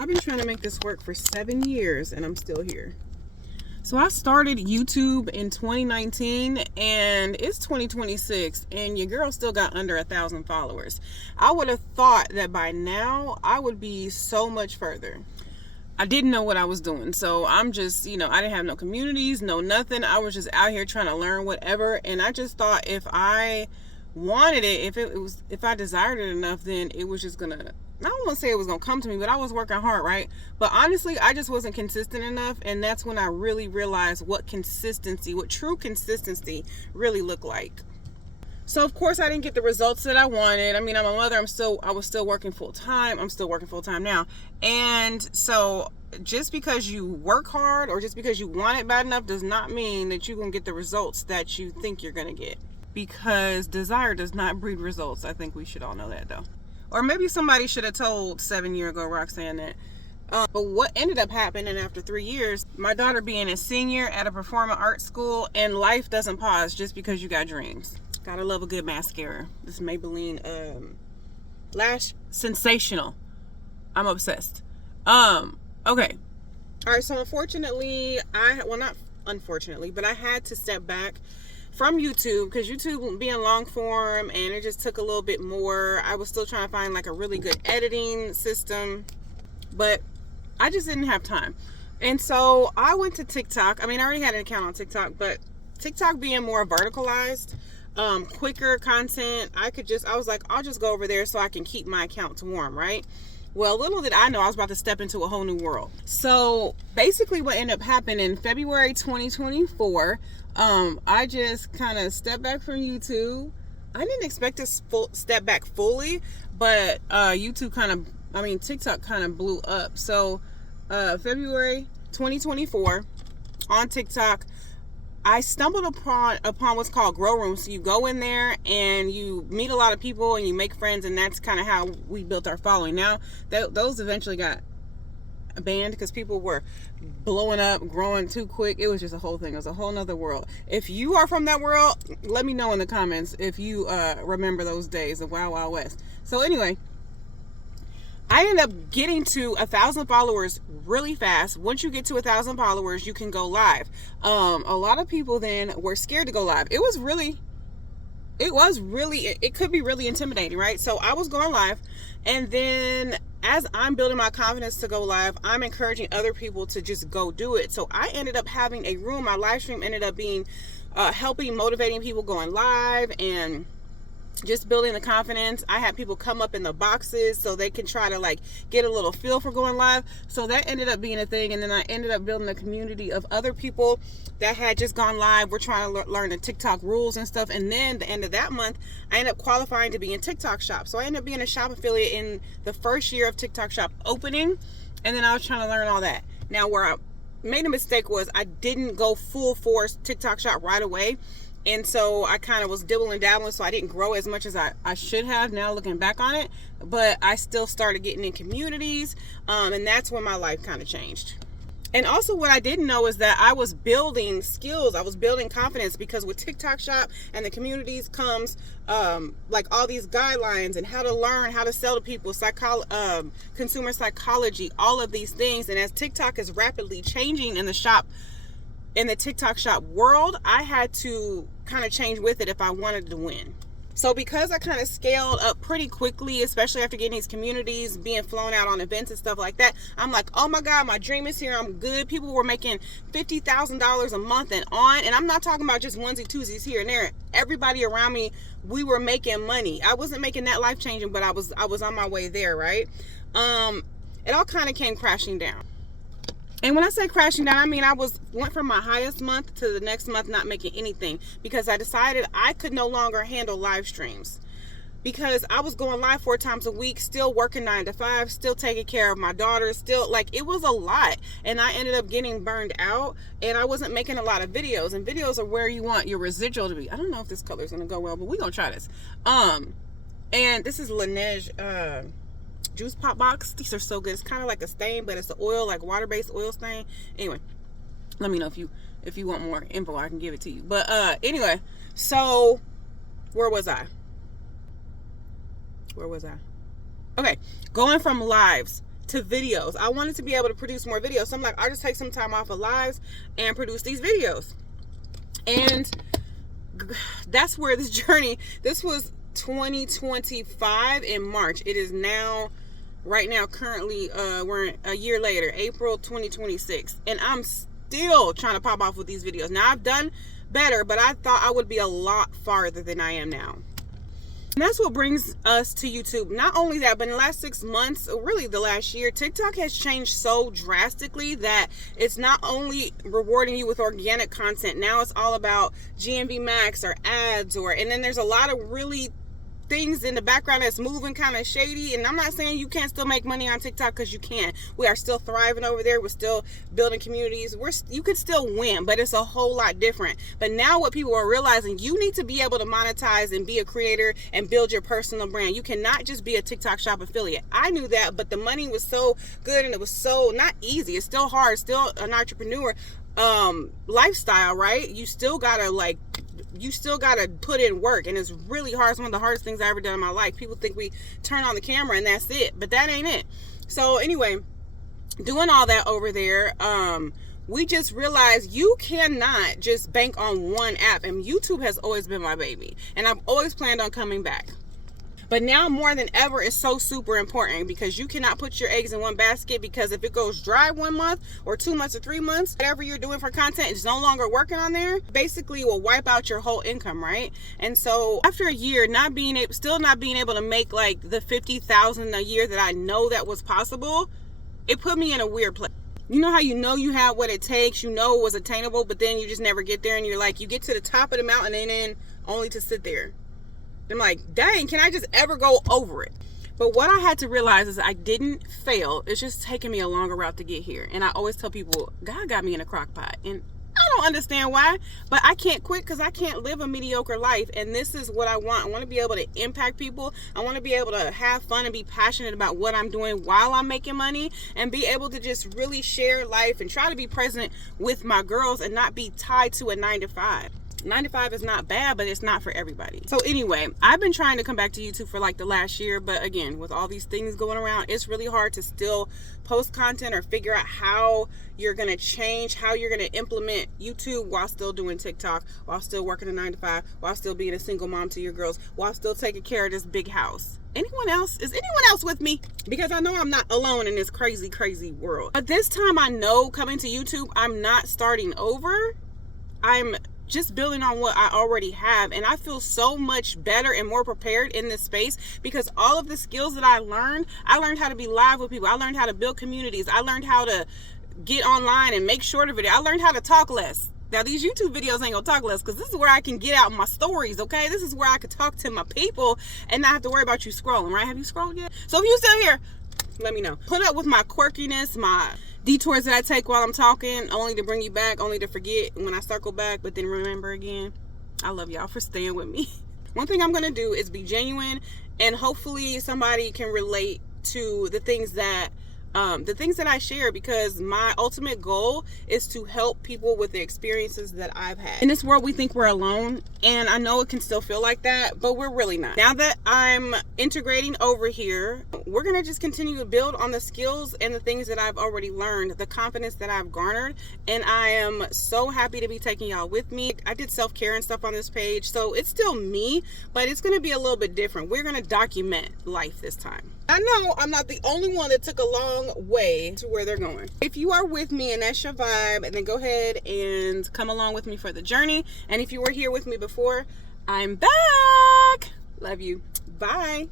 I've been trying to make this work for 7 years and I'm still here. So I started YouTube in 2019 and it's 2026 and your girl still got under 1,000 followers. I would have thought that by now I would be so much further. I didn't know what I was doing. So I'm just, I didn't have no communities, no nothing. I was just out here trying to learn whatever. And I just thought if I wanted it, if I desired it enough, then it was just gonna, I don't want to say it was gonna come to me, but I was working hard, right? But honestly, I just wasn't consistent enough, and that's when I really realized what true consistency really looked like. So of course I didn't get the results that I wanted. I mean, I'm a mother, I was still working full time. I'm still working full time now. And so just because you work hard or just because you want it bad enough does not mean that you're going to get the results that you think you're going to get. Because desire does not breed results. I think we should all know that though. Or maybe somebody should have told 7 years ago, Roxanne, that. But what ended up happening after 3 years, my daughter being a senior at a performing arts school, and life doesn't pause just because you got dreams. Gotta love a good mascara. This Maybelline Lash Sensational. I'm obsessed. Okay. Alright, so unfortunately, not unfortunately, but I had to step back from YouTube because YouTube being long form and it just took a little bit more. I was still trying to find like a really good editing system, but I just didn't have time. And so I went to TikTok. I mean, I already had an account on TikTok, but TikTok being more verticalized, quicker content, I was like, I'll just go over there so I can keep my accounts warm, right? Well, little did I know I was about to step into a whole new world. So basically what ended up happening in February 2024, I just kind of stepped back from YouTube. I didn't expect to step back fully, but TikTok kind of blew up. So February 2024 on TikTok, I stumbled upon what's called Grow Room. So you go in there and you meet a lot of people and you make friends, and that's kind of how we built our following. Now, those eventually got banned because people were blowing up, growing too quick. It was just a whole thing. It was a whole nother world. If you are from that world, let me know in the comments if you remember those days of Wild Wild West. So anyway, I ended up getting to 1,000 followers really fast. Once you get to 1,000 followers, you can go live. A lot of people then were scared to go live. It could be really intimidating, right? So I was going live, and then as I'm building my confidence to go live, I'm encouraging other people to just go do it. So I ended up having a room. My live stream ended up being helping, motivating people going live and just building the confidence. I had people come up in the boxes so they can try to like get a little feel for going live. So that ended up being a thing. And then I ended up building a community of other people that had just gone live. We're trying to learn the TikTok rules and stuff. And then the end of that month, I ended up qualifying to be in TikTok Shop. So I ended up being a shop affiliate in the first year of TikTok Shop opening. And then I was trying to learn all that. Now where I made a mistake was I didn't go full force TikTok Shop right away. And so I kind of was dibbling dabbling, so I didn't grow as much as I should have now looking back on it. But I still started getting in communities, and that's when my life kind of changed. And also what I didn't know is that I was building skills. I was building confidence, because with TikTok Shop and the communities comes like all these guidelines and how to learn, how to sell to people, consumer psychology, all of these things. And as TikTok is rapidly changing in the TikTok Shop world, I had to kind of change with it if I wanted to win. So because I kind of scaled up pretty quickly, especially after getting these communities, being flown out on events and stuff like that, I'm like, oh my God, my dream is here. I'm good. People were making $50,000 a month and on. And I'm not talking about just onesie twosies here and there. Everybody around me, we were making money. I wasn't making that life changing, but I was on my way there, right? It all kind of came crashing down. And when I say crashing down, I mean went from my highest month to the next month not making anything, because I decided I could no longer handle live streams, because I was going live 4 times a week, still working 9 to 5, still taking care of my daughter, still like it was a lot. And I ended up getting burned out, and I wasn't making a lot of videos, and videos are where you want your residual to be. I don't know if this color is going to go well, but we're going to try this. And this is Laneige juice pop box. These are so good. It's kind of like a stain, but it's an oil, like water-based oil stain. Anyway, let me know if you want more info, I can give it to you. But anyway, so where was I? Okay, going from lives to videos. I wanted to be able to produce more videos. So I'm like, I'll just take some time off of lives and produce these videos. And that's where this journey, this was 2025 in March. It is now, right now, currently, we're a year later, April 2026. And I'm still trying to pop off with these videos. Now, I've done better, but I thought I would be a lot farther than I am now. And that's what brings us to YouTube. Not only that, but in the last 6 months, really the last year, TikTok has changed so drastically that it's not only rewarding you with organic content. Now it's all about GMV Max or ads, and then there's a lot of really things in the background that's moving kind of shady. And I'm not saying you can't still make money on TikTok, because you can. We are still thriving over there. We're still building communities. You could still win, but it's a whole lot different. But now what people are realizing, you need to be able to monetize and be a creator and build your personal brand. You cannot just be a TikTok shop affiliate. I knew that, but the money was so good and it was so not easy. It's still hard, still an entrepreneur lifestyle, right? You still gotta put in work, and it's really hard. It's one of the hardest things I ever done in my life. People think we turn on the camera and that's it, but that ain't it. So anyway, doing all that over there, we just realized you cannot just bank on one app, and YouTube has always been my baby, and I've always planned on coming back. But now more than ever, it's so super important, because you cannot put your eggs in one basket, because if it goes dry 1 month or 2 months or 3 months, whatever you're doing for content is no longer working on there, basically will wipe out your whole income, right? And so after a year, still not being able to make like the $50,000 a year that I know that was possible, it put me in a weird place. You know how you have what it takes, you know it was attainable, but then you just never get there, and you're like, you get to the top of the mountain and then only to sit there. I'm like, dang, can I just ever go over it? But what I had to realize is I didn't fail. It's just taking me a longer route to get here. And I always tell people, God got me in a crock pot. And I don't understand why, but I can't quit, because I can't live a mediocre life. And this is what I want. I want to be able to impact people. I want to be able to have fun and be passionate about what I'm doing while I'm making money, and be able to just really share life and try to be present with my girls and not be tied to a 9 to 5. 9 to 5 is not bad, but it's not for everybody. So anyway, I've been trying to come back to YouTube for like the last year, but again, with all these things going around, it's really hard to still post content or figure out how you're going to change, how you're going to implement YouTube while still doing TikTok, while still working a 9 to 5, while still being a single mom to your girls, while still taking care of this big house. Is anyone else with me? Because I know I'm not alone in this crazy, crazy world. But this time I know, coming to YouTube, I'm not starting over. I'm just building on what I already have, and I feel so much better and more prepared in this space, because all of the skills that I learned how to be live with people. I learned how to build communities. I learned how to get online and make shorter videos. I learned how to talk less. Now these YouTube videos ain't gonna talk less, because this is where I can get out my stories, okay? This is where I could talk to my people and not have to worry about you scrolling, right? Have you scrolled yet? So if you're still here, let me know. Put up with my quirkiness, my detours that I take while I'm talking, only to bring you back, only to forget when I circle back, but then remember again. I love y'all for staying with me. One thing I'm gonna do is be genuine, and hopefully somebody can relate to the things that I share, because my ultimate goal is to help people with the experiences that I've had. In this world, we think we're alone, and I know it can still feel like that, but we're really not. Now that I'm integrating over here, we're gonna just continue to build on the skills and the things that I've already learned, the confidence that I've garnered, and I am so happy to be taking y'all with me. I did self-care and stuff on this page, so it's still me, but it's gonna be a little bit different. We're gonna document life this time. I know I'm not the only one that took a long way to where they're going. If you are with me and that's your vibe, then go ahead and come along with me for the journey. And if you were here with me before, I'm back. Love you. Bye.